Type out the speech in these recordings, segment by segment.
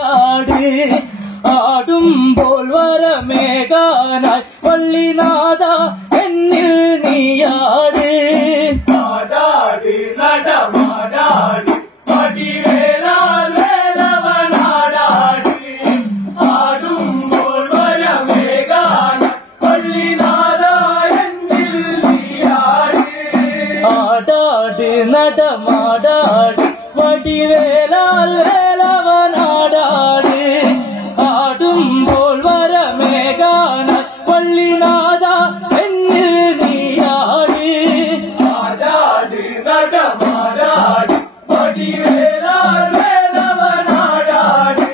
ആടാട് ആടുമ്പോൾ വരമേകാനായി വള്ളിനാഥ എന്നിൽ നീയാട് ആടാട് നടമാടാട് പടിവേലാൽ വേലവനാടാട് ആടുമ്പോൾ വരമേകാനായി വള്ളിനാഥ എന്നിൽ നീയാട് ആടാട് നടമാടാട് വടിവേലാൽ വേലവനാടാട് ആടുമ്പോൾ വരമേകാനായി വള്ളിനാഥ എന്നിൽ നീയാട് ആടാട് നടമാടാട് പടിവേലാൽ വേലവനാടാട്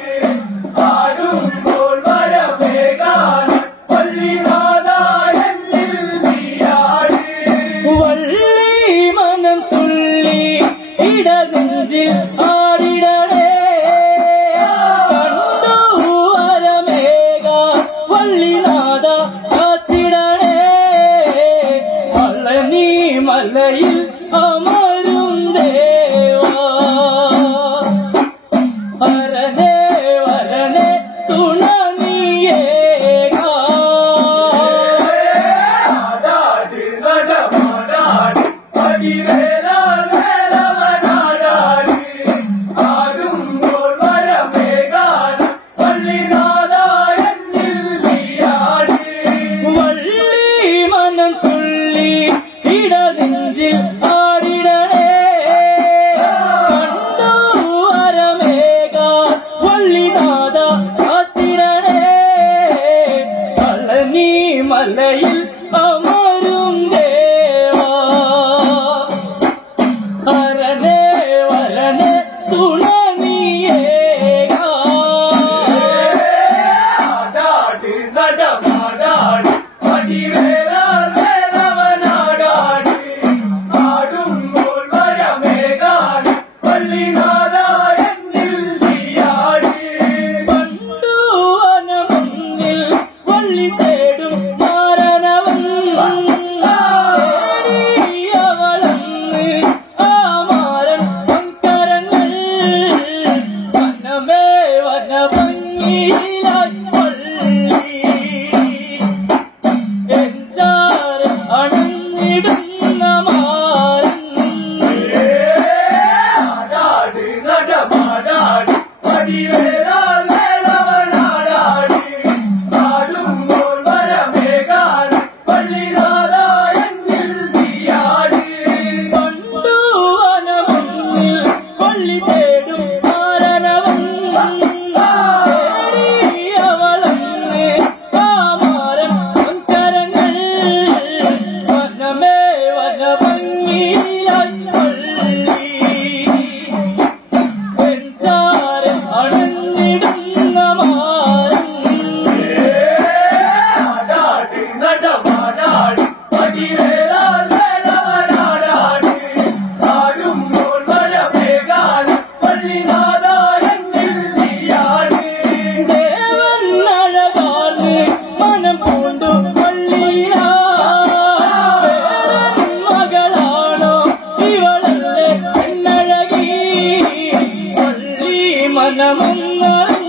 ആടുമ്പോൾ വരമേകാനായി വള്ളിനാഥ എന്നിൽ നീയാട് വള്ളി മനം തുള്ളി ഇടനെഞ്ചിൽ ആടിടണേ കണ്ടു വരമേകാൻ വള്ളിനാഥ കാത്തിടണേ പളനി മലയിൽ അമരും ദേവാ വരണേ വരണേ തുണ നീയേകാ ആടാട് നടമാടാട് പടിവേലാൽ വേലവനാടാട് ആടുമ്പോൾ വരമേകാനായി വള്ളിനാഥ എന്നിൽ നീയാട് വള്ളി മനം തുള്ളി ഇടനെഞ്ചിൽ ആടിടണേ കണ്ടു വരമേകാൻ വള്ളിനാഥ കാത്തിടണേ പളനി മലയിൽ അമരും ദേവാ വരണേ വരണേ തുണ നീയേകാ ആടാട് നടമാടാട് പടിവേലാൽ വേലവനാടാട് ആടുമ്പോൾ വരമേകാനായി വള്ളിനാഥ എന്നിൽ നീയാട് പണ്ടു വനമുന്നിൽ വള്ളി തേടും മാരണവൻ അവളന്ന് ആ മാരൻ പങ്കരങ്ങൾ വനമേ വനഭംഗിയിലായി വള്ളി എഞ്ചാറ് അണഞ്ഞിടുന്ന മാരൻ ആടാട് നടമാടാട് പടിവേലാൽ വേലവനാടാട് ആടുമ്പോൾ വരമേകാനായി വള്ളിനാഥ എന്നിൽ നീയാട് പണ്ടു വനമുന്നിൽ വള്ളി തേടും മാരണവൻ അവളന്ന് ആ മാരൻ പങ്കരങ്ങൾ വനമേ വനഭംഗിയിലായി വള്ളി വെഞ്ചാറ് അണഞ്ഞിടുന്ന മാരൻ ആടാട് നടമാടാട് പടിവേലാൽ വേലവനാടാട് ആടുമ്പോൾ വരമേകാനായി വള്ളിനാഥ എന്നിൽ നീയാട് ദേവൻ അഴകാർന്ന് മനം പൂണ്ടു വള്ളിയാ വേടൻ മകളാണോ ഇവളല്ലേ പെണ്ണഴകി വള്ളി മനമൊന്നറിഞ്ഞ